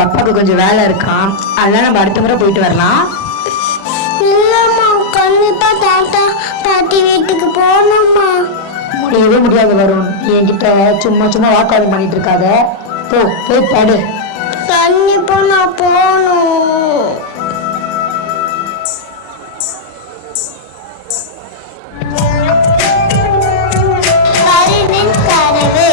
நம்ம அப்பாவுக்கு கொஞ்சம் வேலை இருக்கான், அதனால நம்ம அடுத்த முறை போயிட்டு வரலாம். இல்லம்மா, கண்டிப்பா தாத்தா பாட்டி வீட்டுக்கு போகணும்மா. முடியவே முடியாது வரும். என்கிட்ட சும்மா சும்மா வாக்குவாதம் பண்ணிட்டு இருக்காத. போய் படு. கண்டிப்பா நான் போகணும். கருவின் கனவு.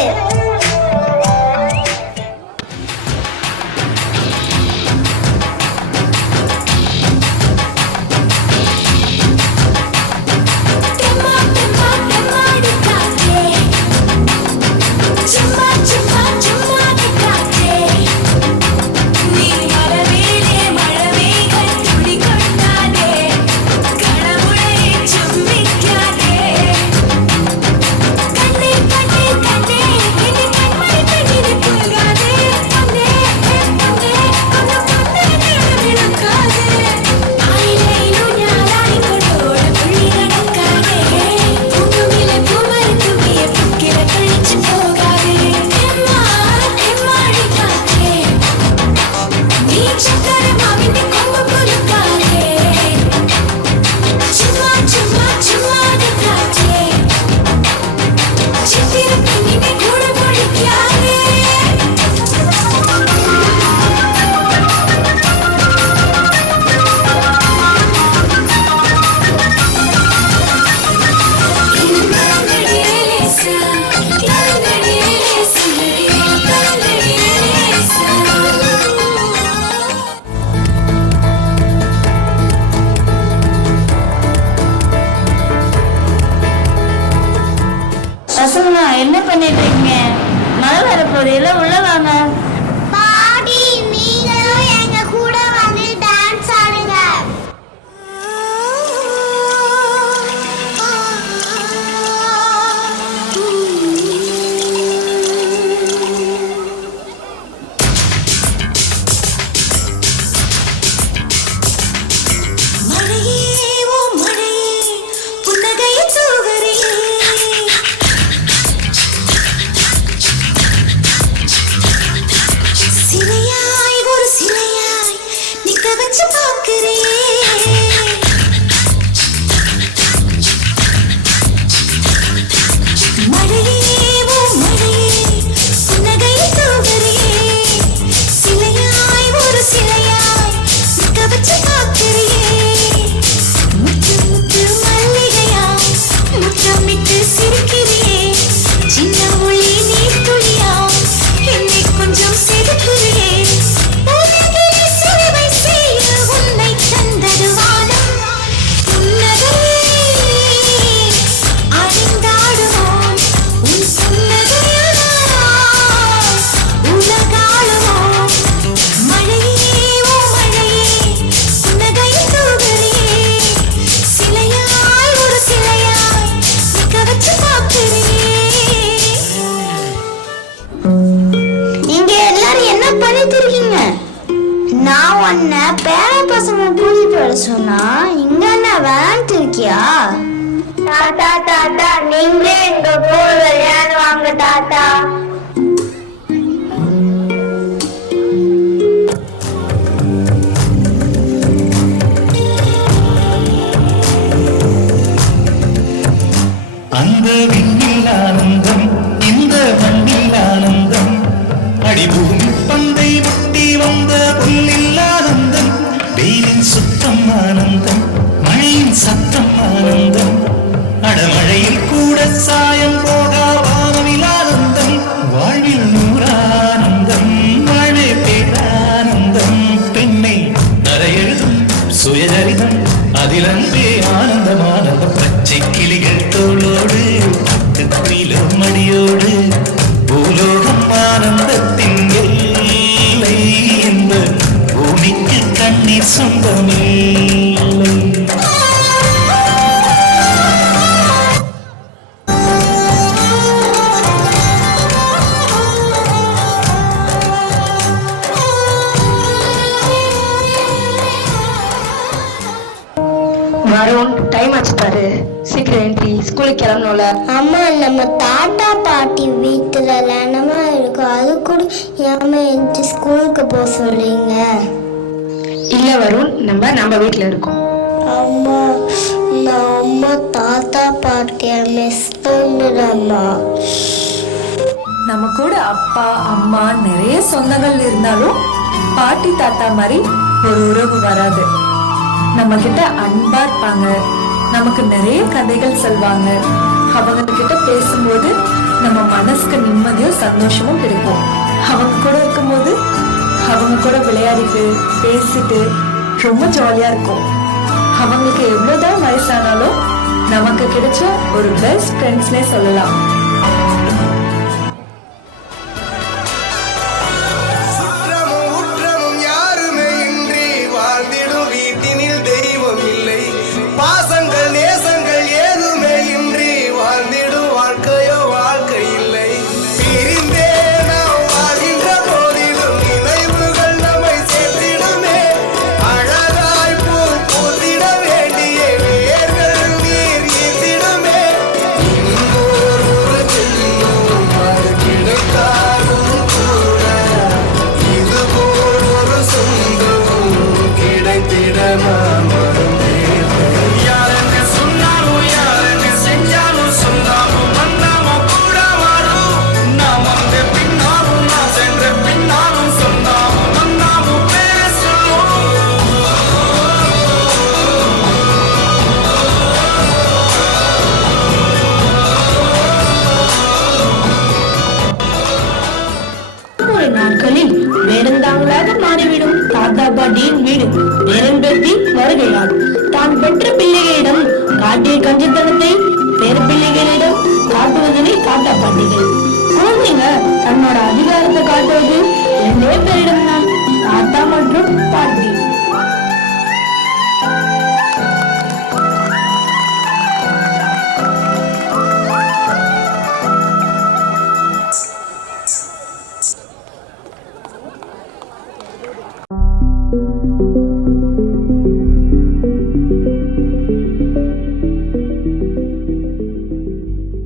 பசங்களா என்ன பண்ணிட்டு இருக்கீங்க? மழை வரப்போது, எல்லாம் உள்ள வாங்க. பாட்டி, நீங்களும் எங்க கூட வந்து டான்ஸ் ஆடுங்க. நான் உன்னை பேர பசங்க கூட்டிட்டு வர சொன்னா இங்க என்ன விளையாண்டு இருக்கியா? தாத்தா தாத்தா, நீங்களே எங்க கூட விளையாடுவாங்க தாத்தா. அந்த விண்ணில் ஆனந்தம், இந்த மண்ணில் ஆனந்தம், அடிபூமி பந்தை முட்டி வந்த புல்லில் ஆனந்தம், வெயிலின் சுத்தம் ஆனந்தம், மழையின் சத்தம் ஆனந்தம், அடமழையில் கூட சாயம் போகா வானவில் ஆனந்தம், வாழ்வில் நூறானந்தம், வாழ்வே பேரானந்தம், பெண்ணை தரையெழுதும் சுயஜரிதம், அதில் அன்பே ஆனந்தம் ஆனந்தம், பச்சை கிளிகள் தோளோடு குயிலோ மடியோடு பூலோகம் ஆனந்தத்தின் எல்லை, இந்த பூமிக்கு கண்ணீர் சொந்தமே. வருண், டைம் ஆச்சு பாரு, சீக்கிரம் என்ட்ரி, ஸ்கூலுக்கு கிளம்பணும்ல. அம்மா நம்ம தாத்தா பாட்டி வீட்டுல லனமா இருக்கும், அது கூட ஏமா எந்த ஸ்கூலுக்கு போக சொல்றீங்க? இல்ல வருண், நம்ம வீட்டுல இருக்கோம். அம்மா நான் அம்மா தாத்தா பாட்டிய மிஸ் பண்ணுறேம்மா. நம்ம கூட அப்பா அம்மா நிறைய சொந்தங்கள் இருந்தாலும் பாட்டி தாத்தா மாதிரி ஒரு உறவு வராது. நம்ம கிட்ட அன்பா இருப்பாங்க, நமக்கு நிறைய கதைகள் சொல்வாங்க. அவங்க கிட்ட பேசும்போது நம்ம மனசுக்கு நிம்மதியும் சந்தோஷமும் கிடைக்கும். அவங்க கூட இருக்கும்போது அவங்க கூட விளையாடிட்டு பேசிட்டு ரொம்ப ஜாலியா இருக்கும். அவங்களுக்கு எவ்வளவுதான் வயசானாலும் நமக்கு கிடைச்ச ஒரு பெஸ்ட் ஃப்ரெண்ட்ஸ்னே சொல்லலாம். நாட்களில் வேறந்தாங்களாக மாறிவிடும் தாத்தா பாட்டியின் வீடு பேரன்பேத்தி வருகையால் தான் பெற்ற பிள்ளைகளிடம் காட்டிய கஞ்சித்தனத்தை பேர பிள்ளைகளிடம் காட்டுவதனை தாத்தா பாட்டிகள். குழந்தைங்க தன்னோட அதிகாரத்தை காட்டுவது 2 பேரிடம் தான், தாத்தா மற்றும் பாட்டி. Thank you.